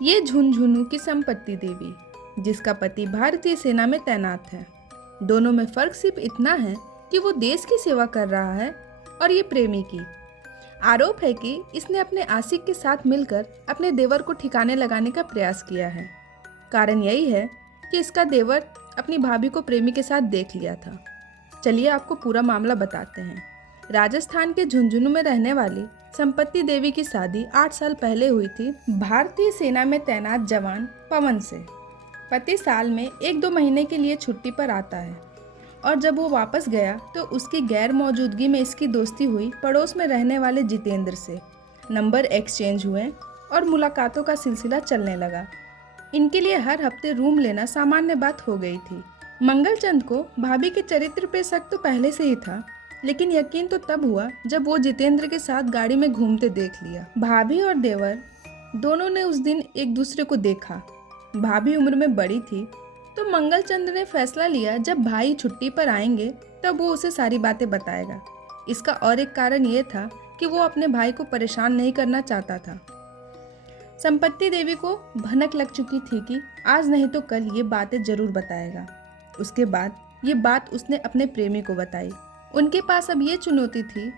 ये झुंझुनू की संपत्ति देवी, जिसका पति भारतीय सेना में तैनात है। दोनों में फर्क सिर्फ इतना है कि वो देश की सेवा कर रहा है और ये प्रेमी की। आरोप है कि इसने अपने आशिक के साथ मिलकर अपने देवर को ठिकाने लगाने का प्रयास किया है। कारण यही है कि इसका देवर अपनी भाभी को प्रेमी के साथ देख लिया था। चलिए आपको पूरा मामला बताते हैं। राजस्थान के झुंझुनू में रहने वाली संपत्ति देवी की शादी 8 साल पहले हुई थी भारतीय सेना में तैनात जवान पवन से। पति साल में 1-2 महीने के लिए छुट्टी पर आता है और जब वो वापस गया तो उसकी गैर मौजूदगी में इसकी दोस्ती हुई पड़ोस में रहने वाले जितेंद्र से। नंबर एक्सचेंज हुए और मुलाकातों का सिलसिला चलने लगा। इनके लिए हर हफ्ते रूम लेना सामान्य बात हो गई थी। मंगलचंद को भाभी के चरित्र पे शक तो पहले से ही था, लेकिन यकीन तो तब हुआ जब वो जितेंद्र के साथ गाड़ी में घूमते देख लिया। भाभी और देवर दोनों ने उस दिन एक दूसरे को देखा। भाभी उम्र में बड़ी थी तो मंगलचंद ने फैसला लिया जब भाई छुट्टी पर आएंगे तब वो उसे सारी बातें बताएगा। इसका और एक कारण ये था कि वो अपने भाई को परेशान नहीं करना चाहता था। संपत्ति देवी को भनक लग चुकी थी कि आज नहीं तो कल ये बातें जरूर बताएगा। उसके बाद ये बात उसने अपने प्रेमी को बताई। उनके पास अब ये चुनौती थी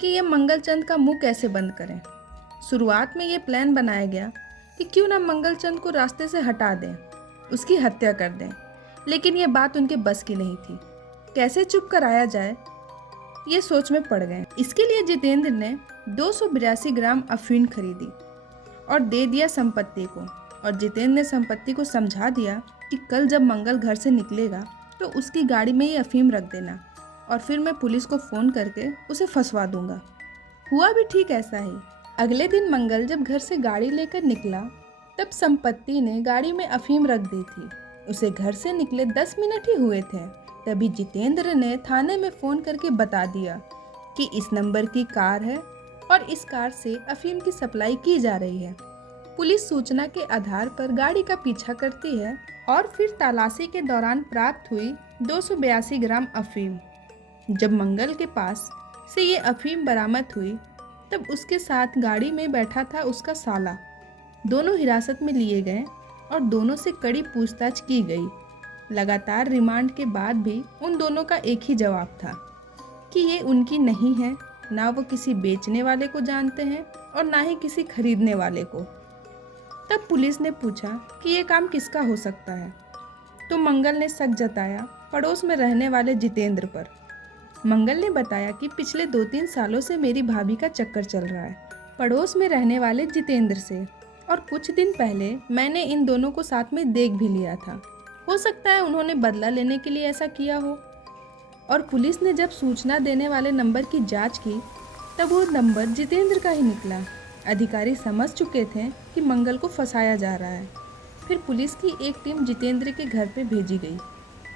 कि ये मंगलचंद का मुंह कैसे बंद करें। शुरुआत में ये प्लान बनाया गया कि क्यों ना मंगलचंद को रास्ते से हटा दें, उसकी हत्या कर दें, लेकिन ये बात उनके बस की नहीं थी। कैसे चुप कराया जाए ये सोच में पड़ गए। इसके लिए जितेंद्र ने 282 ग्राम अफीम खरीदी और दे दिया संपत्ति को। और जितेंद्र ने संपत्ति को समझा दिया कि कल जब मंगल घर से निकलेगा तो उसकी गाड़ी में ये अफीम रख देना और फिर मैं पुलिस को फ़ोन करके उसे फंसवा दूंगा। हुआ भी ठीक ऐसा ही। अगले दिन मंगल जब घर से गाड़ी लेकर निकला तब संपत्ति ने गाड़ी में अफीम रख दी थी। उसे घर से निकले 10 मिनट ही हुए थे, तभी जितेंद्र ने थाने में फ़ोन करके बता दिया कि इस नंबर की कार है और इस कार से अफीम की सप्लाई की जा रही है। पुलिस सूचना के आधार पर गाड़ी का पीछा करती है और फिर तलाशी के दौरान प्राप्त हुई 282 ग्राम अफीम। जब मंगल के पास से ये अफीम बरामद हुई तब उसके साथ गाड़ी में बैठा था उसका साला। दोनों हिरासत में लिए गए और दोनों से कड़ी पूछताछ की गई। लगातार रिमांड के बाद भी उन दोनों का एक ही जवाब था कि ये उनकी नहीं है। ना वो किसी बेचने वाले को जानते हैं और ना ही किसी खरीदने वाले को। तब पुलिस ने पूछा कि ये काम किसका हो सकता है, तो मंगल ने शक जताया पड़ोस में रहने वाले जितेंद्र पर। मंगल ने बताया कि पिछले 2-3 सालों से मेरी भाभी का चक्कर चल रहा है पड़ोस में रहने वाले जितेंद्र से, और कुछ दिन पहले मैंने इन दोनों को साथ में देख भी लिया था। हो सकता है उन्होंने बदला लेने के लिए ऐसा किया हो। और पुलिस ने जब सूचना देने वाले नंबर की जांच की तब वो नंबर जितेंद्र का ही निकला। अधिकारी समझ चुके थे कि मंगल को फंसाया जा रहा है। फिर पुलिस की एक टीम जितेंद्र के घर पे भेजी गई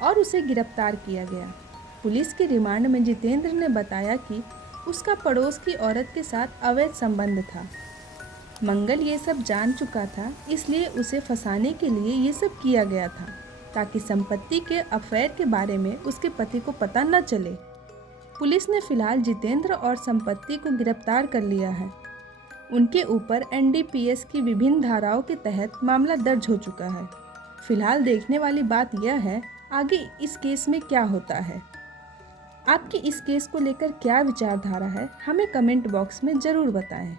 और उसे गिरफ्तार किया गया। पुलिस के रिमांड में जितेंद्र ने बताया कि उसका पड़ोस की औरत के साथ अवैध संबंध था। मंगल ये सब जान चुका था, इसलिए उसे फंसाने के लिए ये सब किया गया था ताकि संपत्ति के अफेयर के बारे में उसके पति को पता न चले। पुलिस ने फिलहाल जितेंद्र और संपत्ति को गिरफ्तार कर लिया है। उनके ऊपर एनडीपीएस की विभिन्न धाराओं के तहत मामला दर्ज हो चुका है। फिलहाल देखने वाली बात यह है आगे इस केस में क्या होता है। आपकी इस केस को लेकर क्या विचारधारा है, हमें कमेंट बॉक्स में ज़रूर बताएं।